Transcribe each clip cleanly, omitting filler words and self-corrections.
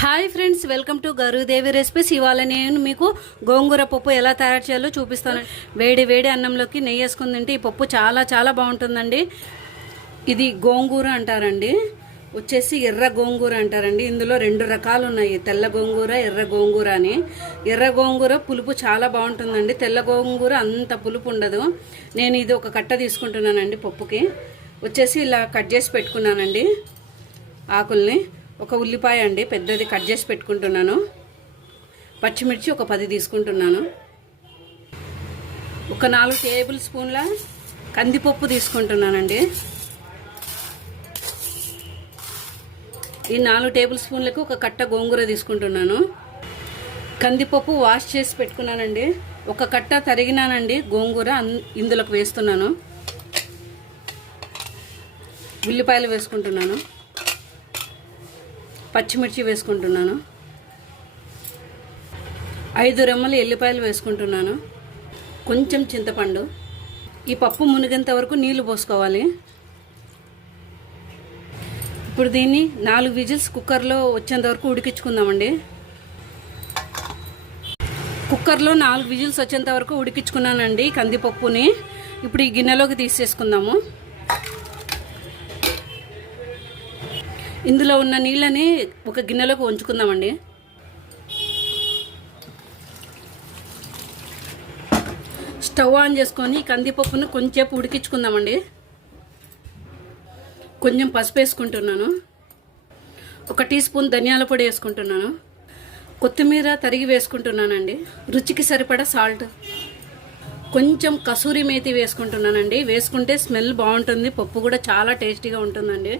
Hi friends, welcome to Garudevi recipes. ఇవాళ నేను మీకు గోంగూర పప్పు ఎలా తయారు చేయాలో చూపిస్తాను. వేడి వేడి అన్నంలోకి నెయ్యి వేసుకుని తింటే ఈ పప్పు చాలా చాలా బాగుంటుందండి. ఇది గోంగూర అంటారండి, వచ్చేసి ఎర్ర గోంగూర అంటారండి. ఇందులో రెండు రకాలు ఉన్నాయి, తెల్ల గోంగూర, ఎర్ర గోంగూర అని. ఎర్ర గోంగూర పులుపు చాలా బాగుంటుందండి, తెల్ల గోంగూర అంత పులుపు ఉండదు. నేను ఇది ఒక కట్ట తీసుకుంటున్నానండి పప్పుకి. వచ్చేసి ఇలా కట్ చేసి పెట్టుకున్నానండి ఆకుల్ని. ఒక ఉల్లిపాయ అండి పెద్దది కట్ చేసి పెట్టుకుంటున్నాను. పచ్చిమిర్చి ఒక 10 తీసుకుంటున్నాను. ఒక 4 టేబుల్ స్పూన్ల కందిపప్పు తీసుకుంటున్నానండి. ఈ 4 టేబుల్ స్పూన్లకు ఒక కట్ట గోంగూర తీసుకుంటున్నాను. కందిపప్పు వాష్ చేసి పెట్టుకున్నానండి. ఒక కట్ట తరిగినానండి గోంగూర ఇందులోకి వేస్తున్నాను. ఉల్లిపాయలు వేసుకుంటున్నాను. పచ్చిమిర్చి వేసుకుంటున్నాను. 5 రెమ్మలు ఎల్లిపాయలు వేసుకుంటున్నాను. కొంచెం చింతపండు. ఈ పప్పు మునిగేంత వరకు నీళ్లు పోసుకోవాలి. ఇప్పుడు దీన్ని 4 విజిల్స్ కుక్కర్లో వచ్చేంత వరకు ఉడికించుకుందామండి. కుక్కర్లో 4 విజిల్స్ వచ్చేంత వరకు ఉడికించుకున్నానండి కందిపప్పుని. ఇప్పుడు ఈ గిన్నెలోకి తీసేసుకుందాము. ఇందులో ఉన్న నీళ్ళని ఒక గిన్నెలోకి ఉంచుకుందామండి. స్టవ్ ఆన్ చేసుకొని కందిపప్పును కొంచెంసేపు ఉడికించుకుందామండి. కొంచెం పసుపు వేసుకుంటున్నాను. 1 టీ స్పూన్ ధనియాల పొడి వేసుకుంటున్నాను. కొత్తిమీర తరిగి వేసుకుంటున్నానండి. రుచికి సరిపడా సాల్ట్. కొంచెం కసూరి మేతి వేసుకుంటున్నానండి. వేసుకుంటే స్మెల్ బాగుంటుంది, పప్పు కూడా చాలా టేస్టీగా ఉంటుందండి.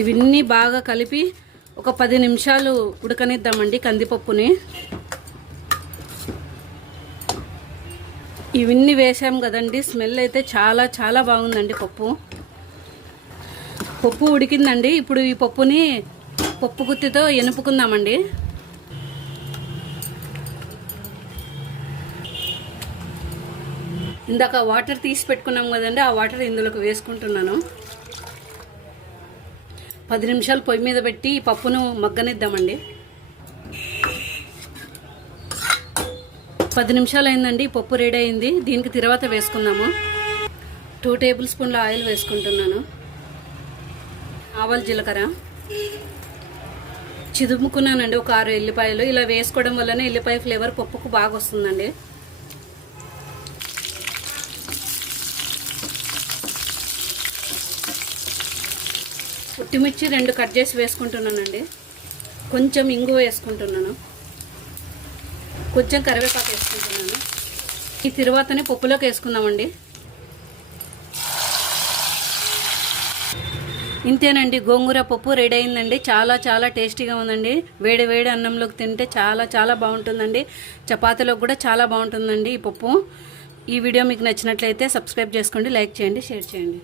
ఇవన్నీ బాగా కలిపి ఒక 10 నిమిషాలు ఉడకనిద్దామండి కందిపప్పుని. ఇవన్నీ వేసాం కదండి, స్మెల్ అయితే చాలా చాలా బాగుందండి. పప్పు ఉడికిందండి. ఇప్పుడు ఈ పప్పుని పప్పు గుత్తితో ఎనుపుకుందామండి. ఇందాక వాటర్ తీసి పెట్టుకున్నాం కదండి, ఆ వాటర్ ఇందులోకి వేసుకుంటున్నాను. 10 నిమిషాలు పొయ్యి మీద పెట్టి పప్పును మగ్గనిద్దామండి. 10 నిమిషాలు అయిందండి, పప్పు రెడీ అయింది. దీనికి తర్వాత వేసుకుందాము. 2 టేబుల్ స్పూన్ల ఆయిల్ వేసుకుంటున్నాను. ఆవాలు, జీలకర్ర చిదుముకున్నానండి. ఒక 6 ఎల్లిపాయలు. ఇలా వేసుకోవడం వల్లనే ఎల్లిపాయ ఫ్లేవర్ పప్పుకు బాగా వస్తుందండి. ఉట్టిమిర్చి 2 కట్ చేసి వేసుకుంటున్నానండి. కొంచెం ఇంగువ వేసుకుంటున్నాను. కొంచెం కరివేపాకు వేసుకుంటున్నాను. ఈ తర్వాతనే పప్పులోకి వేసుకుందామండి. ఇంతేనండి, గోంగూర పప్పు రెడీ అయిందండి. చాలా చాలా టేస్టీగా ఉందండి. వేడి వేడి అన్నంలోకి తింటే చాలా చాలా బాగుంటుందండి. చపాతీలోకి కూడా చాలా బాగుంటుందండి ఈ పప్పు. ఈ వీడియో మీకు నచ్చినట్లయితే సబ్స్క్రైబ్ చేసుకోండి, లైక్ చేయండి, షేర్ చేయండి.